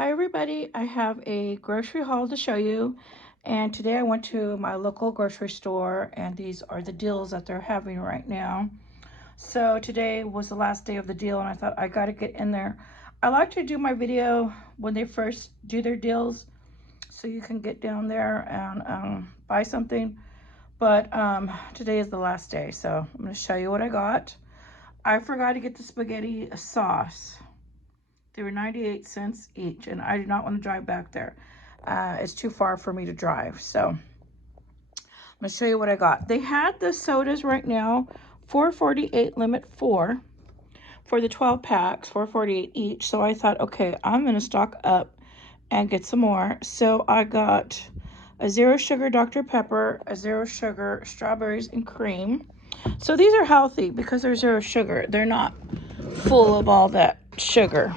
Hi everybody, I have a grocery haul to show you, and today I went to my local grocery store and these are the deals that they're having right now. So today was the last day of the deal and I thought I gotta get in there. I like to do my video when they first do their deals so you can get down there and buy something, but today is the last day, so I'm going to show you what I got. I forgot to get the spaghetti sauce. They were 98 cents each, and I do not want to drive back there. It's too far for me to drive. So I'm going to show you what I got. They had the sodas right now, $4.48 limit for the 12 packs, $4.48 each. So I thought, okay, I'm going to stock up and get some more. So I got a zero sugar Dr. Pepper, a zero sugar strawberries and cream. So these are healthy because they're zero sugar. They're not full of all that sugar.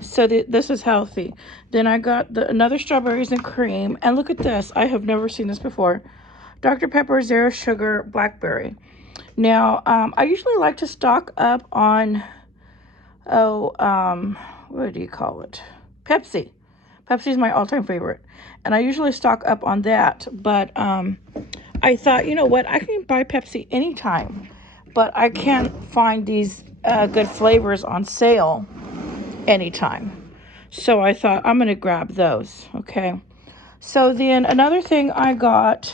So this is healthy. Then I got another strawberries and cream. And look at this. I have never seen this before. Dr. Pepper Zero Sugar Blackberry. Now, I usually like to stock up on, what do you call it? Pepsi. Pepsi is my all-time favorite. And I usually stock up on that. But I thought, you know what? I can buy Pepsi anytime. But I can't find these good flavors on sale anytime. So I thought I'm going to grab those. Okay. So then another thing I got,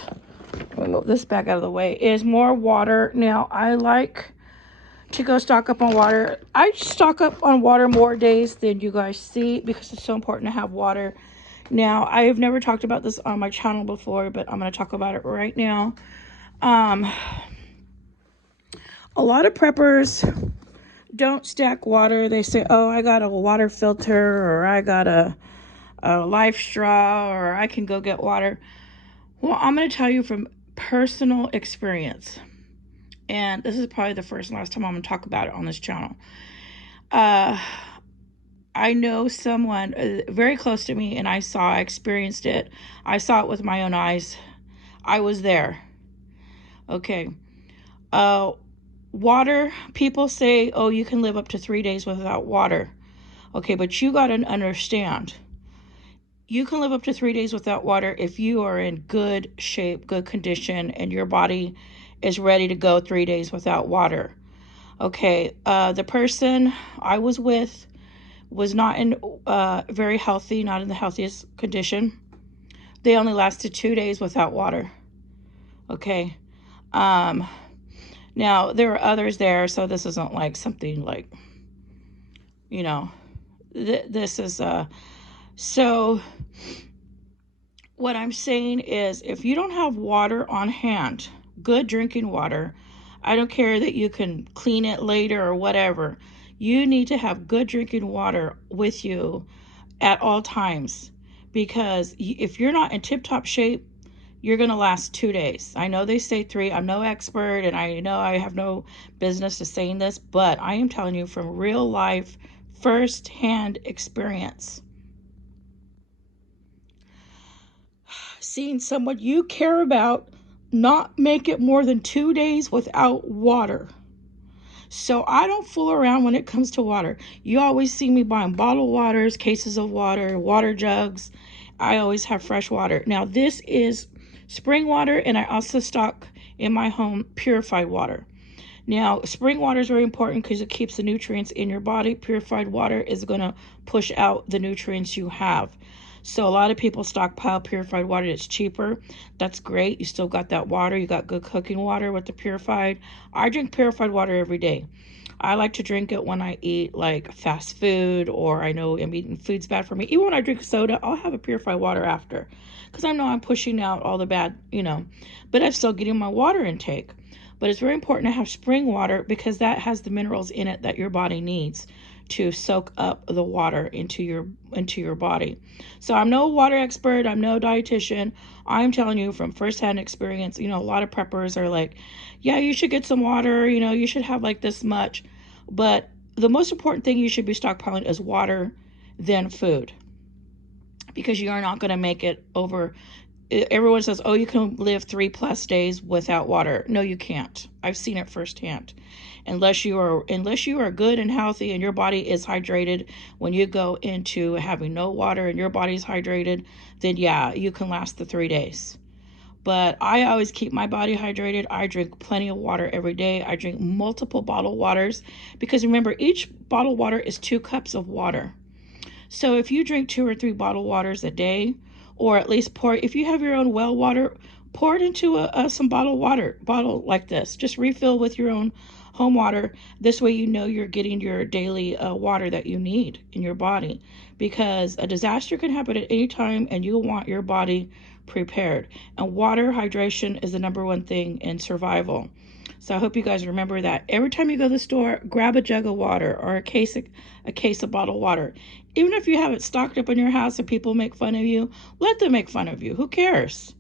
let me move this back out of the way, is more water. Now I like to go stock up on water. I stock up on water more days than you guys see because it's so important to have water. Now, I have never talked about this on my channel before, but I'm going to talk about it right now. A lot of preppers don't stack water. They say, oh, I got a water filter, or I got a life straw, or I can go get water. Well, I'm going to tell you from personal experience, and this is probably the first and last time I'm going to talk about it on this channel. I know someone very close to me, and I experienced it. I saw it with my own eyes. I was there. Okay. Water, people say, oh, you can live up to 3 days without water. Okay, but you got to understand, you can live up to 3 days without water if you are in good shape, good condition, and your body is ready to go 3 days without water. Okay, the person I was with was not in very healthy, not in the healthiest condition. They only lasted 2 days without water. Okay. Now, there were others there, so this isn't like something like, you know, this is, so what I'm saying is if you don't have water on hand, good drinking water, I don't care that you can clean it later or whatever, you need to have good drinking water with you at all times, because if you're not in tip-top shape, you're going to last 2 days. I know they say 3. I'm no expert, and I know I have no business to saying this, but I am telling you from real life, first-hand experience. Seeing someone you care about not make it more than 2 days without water. So I don't fool around when it comes to water. You always see me buying bottled waters, cases of water, water jugs. I always have fresh water. Now this is spring water, and I also stock in my home purified water. Now, spring water is very important because it keeps the nutrients in your body. Purified water is going to push out the nutrients you have. So a lot of people stockpile purified water. It's cheaper. That's great. You still got that water. You got good cooking water with the purified. I drink purified water every day. I like to drink it when I eat like fast food, or I know I'm eating food's bad for me. Even when I drink soda, I'll have a purified water after, because I know I'm pushing out all the bad, but I'm still getting my water intake. But it's very important to have spring water because that has the minerals in it that your body needs to soak up the water into your body. So I'm no water expert, I'm no dietitian. I'm telling you from firsthand experience. A lot of preppers are like, yeah, you should get some water, you should have like this much. But the most important thing you should be stockpiling is water, then food, because you are not going to make it over everyone says, oh, you can live 3+ days without water. No, you can't. I've seen it firsthand. Unless you are good and healthy and your body is hydrated, when you go into having no water and your body's hydrated, then yeah, you can last the 3 days. But I always keep my body hydrated. I drink plenty of water every day. I drink multiple bottled waters, because remember, each bottled water is 2 cups of water. So if you drink 2 or 3 bottled waters a day, or at least if you have your own well water, pour it into some bottle like this. Just refill with your own home water. This way you know you're getting your daily water that you need in your body, because a disaster can happen at any time and you want your body prepared. And water hydration is the #1 thing in survival. So I hope you guys remember that. Every time you go to the store, grab a jug of water or a case of bottled water. Even if you have it stocked up in your house and people make fun of you, let them make fun of you. Who cares?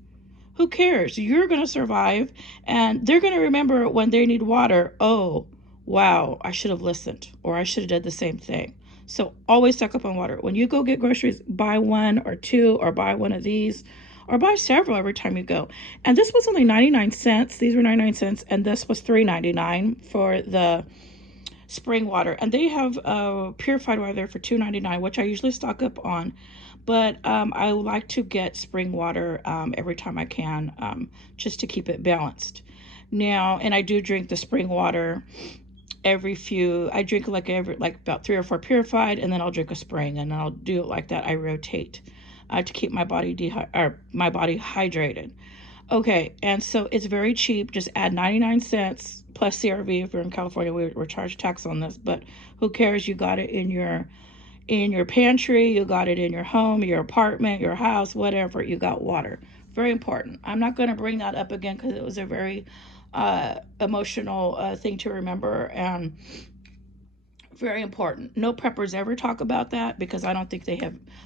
Who cares? You're going to survive, and they're going to remember when they need water. Oh, wow, I should have listened, or I should have done the same thing. So always stock up on water. When you go get groceries, buy 1 or 2, or buy one of these, or buy several every time you go. And this was only 99 cents. These were 99 cents, and this was $3.99 for the spring water. And they have purified water there for $2.99, which I usually stock up on. But I like to get spring water every time I can, just to keep it balanced. Now, and I do drink the spring water I drink like about 3 or 4 purified, and then I'll drink a spring, and I'll do it like that. I rotate to keep my body hydrated. Okay, and so it's very cheap. Just add 99 cents plus CRV. If you're in California, we're charged tax on this, but who cares? You got it in your pantry, you got it in your home, your apartment, your house, whatever. You got water. Very important. I'm not going to bring that up again because it was a very emotional thing to remember, and very important. No preppers ever talk about that, because I don't think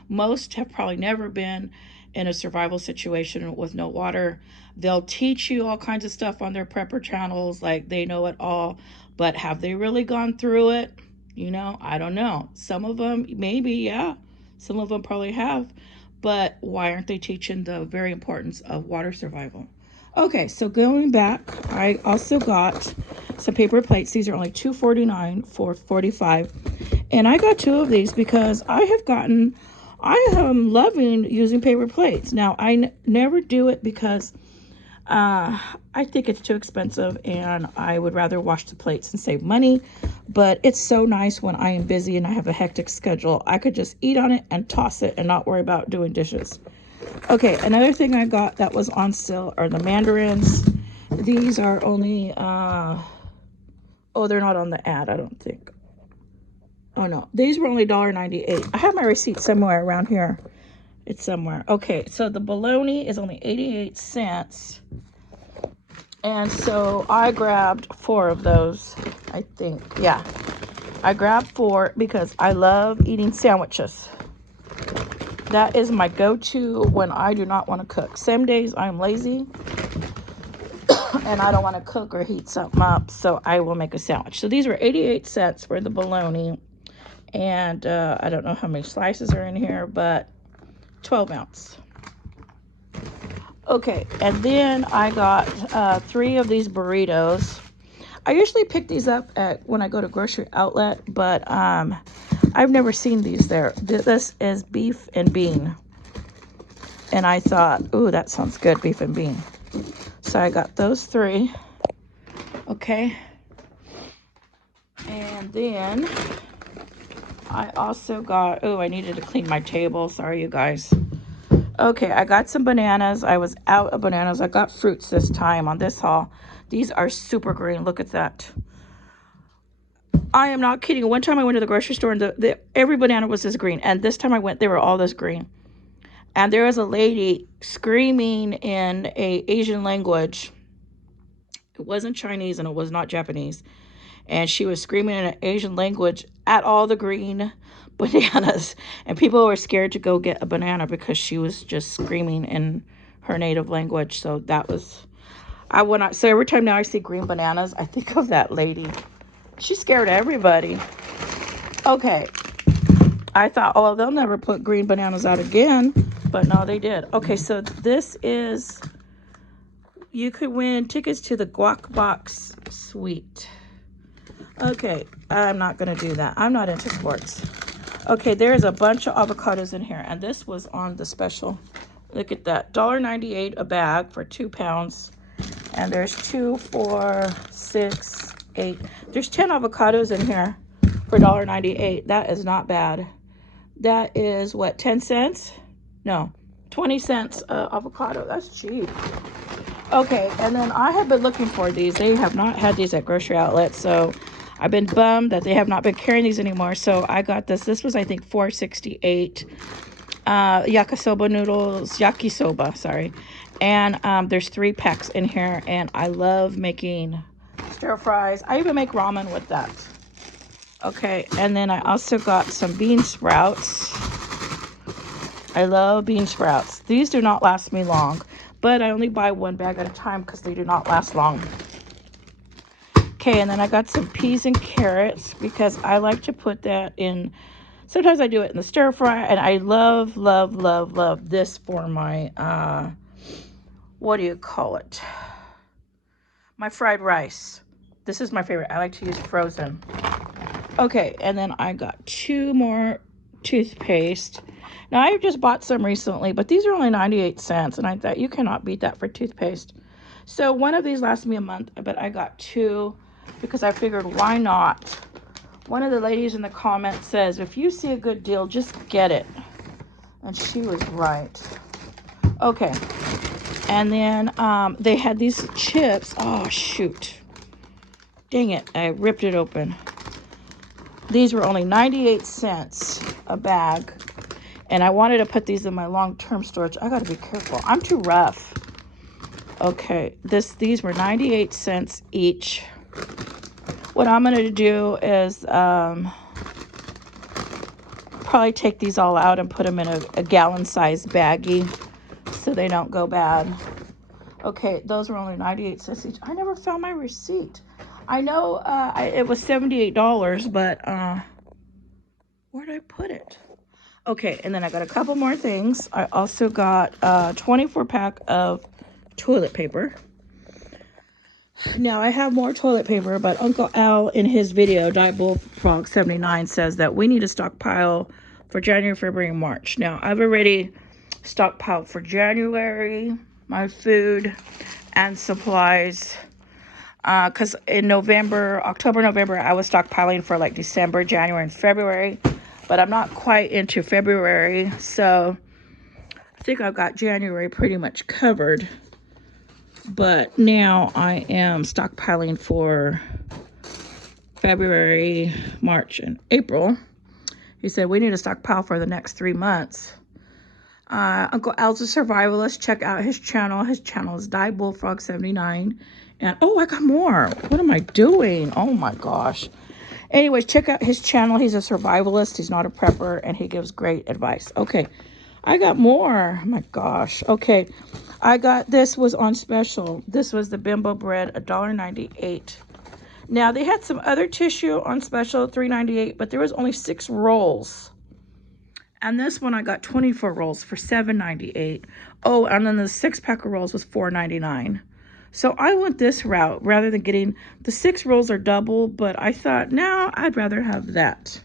most have probably never been in a survival situation with no water. They'll teach you all kinds of stuff on their prepper channels, like they know it all, but have they really gone through it? I don't know. Some of them maybe, yeah. Some of them probably have, but why aren't they teaching the very importance of water survival? Okay, so going back, I also got some paper plates. These are only $2.49 for 45. And I got 2 of these because I am loving using paper plates. Now, I never do it because I think it's too expensive, and I would rather wash the plates and save money. But it's so nice when I am busy and I have a hectic schedule. I could just eat on it and toss it and not worry about doing dishes. Okay, another thing I got that was on sale are the mandarins. These are only, oh, they're not on the ad, I don't think. Oh, no. These were only $1.98. I have my receipt somewhere around here. It's somewhere. Okay, so the bologna is only 88 cents. And so I grabbed 4 of those, I think. Yeah, I grabbed 4 because I love eating sandwiches. That is my go-to when I do not want to cook. Some days I'm lazy and I don't want to cook or heat something up, so I will make a sandwich. So these were 88 cents for the bologna. And I don't know how many slices are in here, but 12 ounce. Okay, and then I got 3 of these burritos. I usually pick these up when I go to grocery outlet, but I've never seen these there. This is beef and bean. And I thought, ooh, that sounds good, beef and bean. So I got those 3. Okay. And then I also got, oh, I needed to clean my table. Sorry, you guys. Okay, I got some bananas. I was out of bananas. I got fruits this time on this haul. These are super green. Look at that. I am not kidding. One time I went to the grocery store and every banana was this green. And this time I went, they were all this green. And there was a lady screaming in an Asian language. It wasn't Chinese and it was not Japanese. And she was screaming in an Asian language at all the green bananas. And people were scared to go get a banana because she was just screaming in her native language. So that was, so every time now I see green bananas, I think of that lady. She scared everybody. Okay. I thought, oh, they'll never put green bananas out again. But no, they did. Okay, so this is, you could win tickets to the Guac Box Suite. Okay, I'm not going to do that. I'm not into sports. Okay, there's a bunch of avocados in here, and this was on the special. Look at that, $1.98 a bag for 2 pounds. And there's 2, 4, 6, 8. There's 10 avocados in here for $1.98. That is not bad. That is what, 10 cents? No, 20 cents avocado. That's cheap. Okay, and then I have been looking for these. They have not had these at grocery outlets, so I've been bummed that they have not been carrying these anymore. So I got this. This was, I think, $4.68. Yakisoba, sorry. And there's 3 packs in here, and I love making stir fries. I even make ramen with that. Okay, and then I also got some bean sprouts. I love bean sprouts. These do not last me long, but I only buy 1 bag at a time because they do not last long. Okay, and then I got some peas and carrots because I like to put that in. Sometimes I do it in the stir fry, and I love, love, love, love this for my, what do you call it? My fried rice. This is my favorite. I like to use frozen. Okay, and then I got 2 more toothpaste. Now, I just bought some recently, but these are only 98 cents, and I thought you cannot beat that for toothpaste. So one of these lasts me a month, but I got 2 because I figured, why not? One of the ladies in the comments says, if you see a good deal, just get it. And she was right. Okay. And then they had these chips. Oh, shoot. Dang it. I ripped it open. These were only 98 cents a bag. And I wanted to put these in my long-term storage. I got to be careful. I'm too rough. Okay. These were 98 cents each. What I'm going to do is probably take these all out and put them in a gallon-sized baggie so they don't go bad. Okay, those were only 98 cents each. I never found my receipt. I know it was $78, but where did I put it? Okay, and then I got a couple more things. I also got a 24-pack of toilet paper. Now, I have more toilet paper, but Uncle Al, in his video, Diet Bullfrog 79, says that we need a stockpile for January, February, and March. Now, I've already stockpiled for January, my food and supplies, because in October, November, I was stockpiling for like December, January, and February, but I'm not quite into February, so I think I've got January pretty much covered. But now I am stockpiling for February, March, and April. He said we need a stockpile for the next 3 months. Uncle Al's a survivalist. Check out his channel. His channel is Diet Bullfrog 79. And oh, I got more. What am I doing? Oh my gosh. Anyways, check out his channel. He's a survivalist. He's not a prepper, and he gives great advice. Okay, I got more. Oh my gosh. Okay. I got, this was on special. This was the Bimbo bread, $1.98. Now, they had some other tissue on special, $3.98, but there was only 6 rolls. And this one, I got 24 rolls for $7.98. Oh, and then the 6-pack of rolls was $4.99. So I went this route rather than getting, the 6 rolls are double, but I thought, no, I'd rather have that.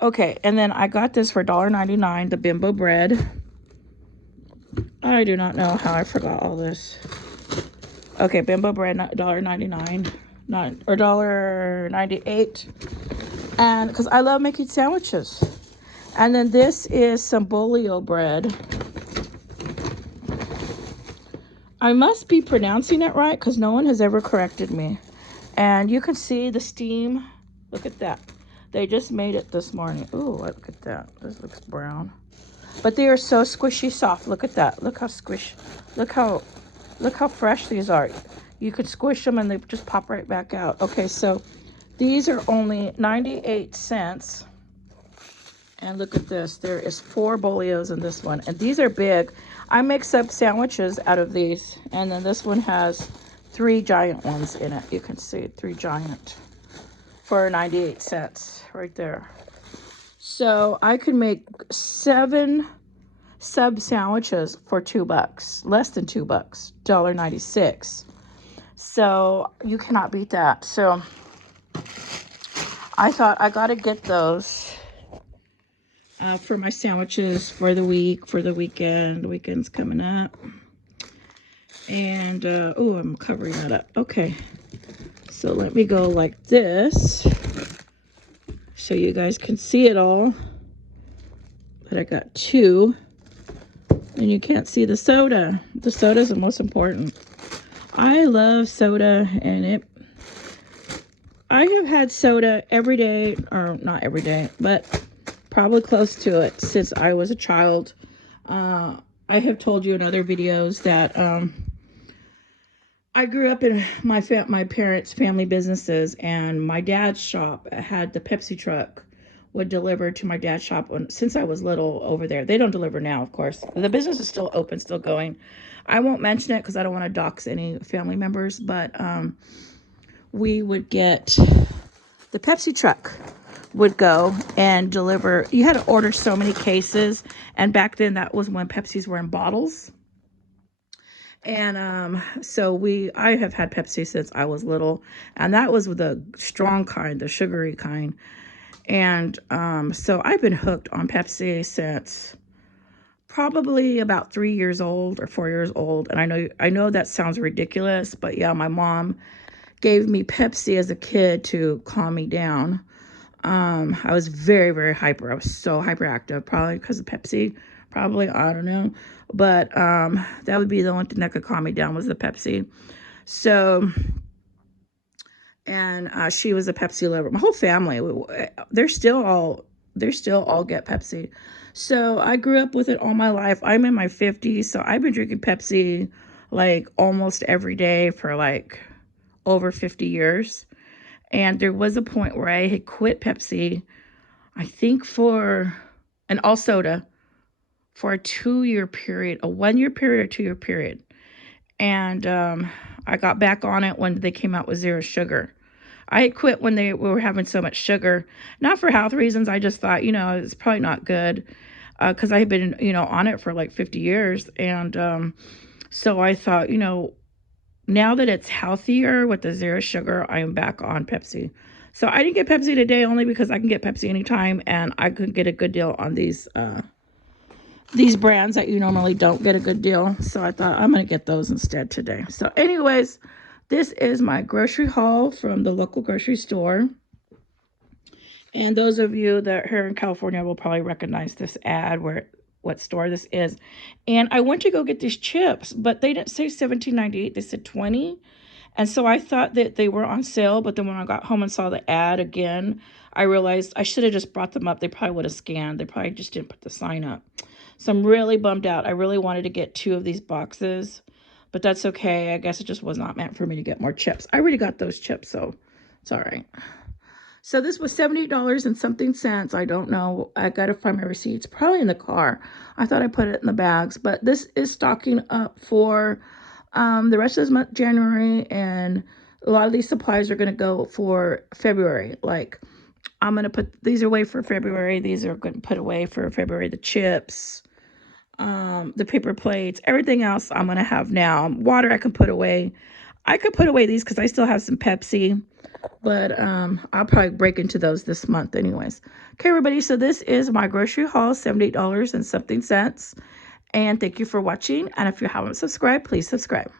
Okay, and then I got this for $1.99, the Bimbo bread. I do not know how I forgot all this. Okay, Bimbo bread, $1.99, or $1.98. And because I love making sandwiches. And then this is some bolio bread. I must be pronouncing it right because no one has ever corrected me. And you can see the steam. Look at that. They just made it this morning. Ooh, look at that. This looks brown. But they are so squishy soft. Look at that. Look how squish. Look how fresh these are. You could squish them and they just pop right back out. Okay, so these are only 98 cents. And look at this. There is 4 bolios in this one. And these are big. I make sub sandwiches out of these. And then this one has 3 giant ones in it. You can see 3 giant for 98 cents right there. So I could make 7 sub sandwiches for $2, less than $2, $1.96. So you cannot beat that. So I thought I got to get those for my sandwiches for the week, for the weekend. The weekend's coming up. And, oh, I'm covering that up. Okay. So let me go like this so you guys can see it all. But I got 2. And you can't see the soda. The soda is the most important. I love soda, and I have had soda every day, or not every day, but probably close to it since I was a child. I have told you in other videos that I grew up in my parents' family businesses, and my dad's shop had the Pepsi truck would deliver to my dad's shop since I was little over there. They don't deliver now, of course. The business is still open, still going. I won't mention it because I don't want to dox any family members, but we would get the Pepsi truck would go and deliver. You had to order so many cases, and back then that was when Pepsis were in bottles. And so I have had Pepsi since I was little, and that was the strong kind, the sugary kind. And so I've been hooked on Pepsi since probably about 3 years old or 4 years old. And I know that sounds ridiculous, but yeah, my mom gave me Pepsi as a kid to calm me down. I was very, very hyper. I was so hyperactive, probably because of Pepsi. Probably, I don't know. But that would be the only thing that could calm me down was the Pepsi. So, and she was a Pepsi lover. My whole family, they're still all get Pepsi. So I grew up with it all my life. I'm in my 50s, so I've been drinking Pepsi like almost every day for like over 50 years. And there was a point where I had quit Pepsi, I think and all soda, for a 2-year period, a 1-year period, or 2-year period. And I got back on it when they came out with zero sugar. I had quit when we were having so much sugar, not for health reasons. I just thought, it's probably not good because I had been, on it for like 50 years. And so I thought, now that it's healthier with the zero sugar, I am back on Pepsi. So I didn't get Pepsi today only because I can get Pepsi anytime, and I could get a good deal on these brands that you normally don't get a good deal. So I thought I'm going to get those instead today. So anyways, this is my grocery haul from the local grocery store. And those of you that are here in California will probably recognize this ad, what store this is. And I went to go get these chips, but they didn't say $17.98. They said $20. And so I thought that they were on sale, but then when I got home and saw the ad again, I realized I should have just brought them up. They probably would have scanned. They probably just didn't put the sign up. So I'm really bummed out. I really wanted to get 2 of these boxes, but that's okay. I guess it just was not meant for me to get more chips. I already got those chips, so it's all right. So this was $78 and something cents. I don't know. I got to find my receipts. Probably in the car. I thought I put it in the bags, but this is stocking up for the rest of this month, January, and a lot of these supplies are going to go for February. Like, I'm going to put these away for February. These are going to put away for February. The chips, the paper plates, everything else I'm going to have now. Water I can put away. I could put away these because I still have some Pepsi, but I'll probably break into those this month anyways. Okay, everybody, so this is my grocery haul, $78 and something cents. And thank you for watching. And if you haven't subscribed, please subscribe.